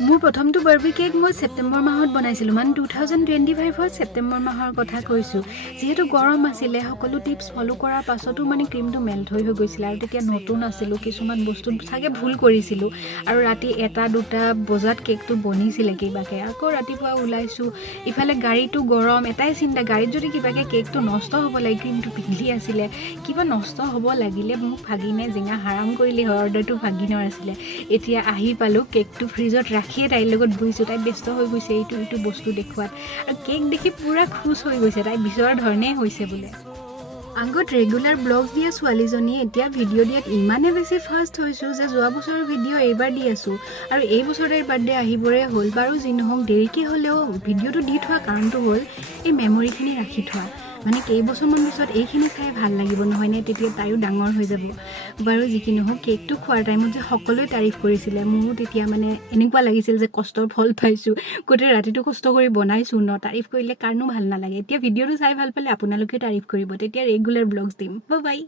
মোৰ প্ৰথমটো Barbie cake মই ছেপ্টেম্বৰ মাহত বনাইছিলোঁ, মানে 2025ৰ ছেপ্টেম্বৰ মাহৰ কথা কৈছোঁ। যিহেতু গৰম আছিলে, সকলো টিপছ ফ'ল' কৰাৰ পাছতো মানে ক্ৰীমটো মেল্ট হৈ গৈছিলে আৰু তেতিয়া নতুন আছিলোঁ, কিছুমান বস্তু চাগে ভুল কৰিছিলোঁ আৰু ৰাতি 1-2 বজাত কেকটো বনিছিলে কিবাকৈ। আকৌ ৰাতিপুৱা ওলাইছোঁ, ইফালে গাড়ীটো গৰম, এটাই চিন্তা গাড়ীত যদি কিবাকৈ কেকটো নষ্ট হ'ব লাগে, ক্ৰীমটো পিঘলি আছিলে, কিবা নষ্ট হ'ব লাগিলে মোক ভাগিনে জেঙা হাৰাম কৰিলে হয়, অৰ্ডাৰটো ভাগিনৰ আছিলে। এতিয়া আহি পালোঁ, কেকটো ফ্ৰিজত ৰাখিয়ে তাইৰ লগত বহিছোঁ, তাই ব্যস্ত হৈ গৈছে এইটো বস্তু দেখুৱাত আৰু কেক দেখি পূৰা খুচ হৈ গৈছে, তাই বিচৰাৰ ধৰণেই হৈছে বোলে। আগত ৰেগুলাৰ ব্লগ দিয়া ছোৱালীজনী এতিয়া ভিডিঅ' দিয়াত ইমানে বেছি ফাষ্ট হৈছোঁ যে যোৱা বছৰৰ ভিডিঅ' এইবাৰ দি আছোঁ আৰু এই বছৰ তাইৰ বাৰ্থডে আহিবৰে হ'ল। বাৰু যি নহওক দেৰিকৈ হ'লেও ভিডিঅ'টো দি থোৱা কাৰণটো হ'ল এই মেমৰিখিনি ৰাখি থোৱা, মানে কেইবছৰমান পিছত এইখিনি চাই ভাল লাগিব নহয়নে, তেতিয়া তাইও ডাঙৰ হৈ যাব। বাৰু যি কি নহওক কেকটো খোৱাৰ টাইমত যে সকলোৱে তাৰিফ কৰিছিলে, মোৰো তেতিয়া মানে এনেকুৱা লাগিছিল যে কষ্টৰ ফল পাইছোঁ, গোটেই ৰাতিটো কষ্ট কৰি বনাইছোঁ ন, তাৰিফ কৰিলে কাৰণো ভাল নালাগে। এতিয়া ভিডিঅ'টো চাই ভাল পালে আপোনালোকে তাৰিফ কৰিব, তেতিয়া ৰেগুলাৰ ব্লগছ দিম। Bye bye.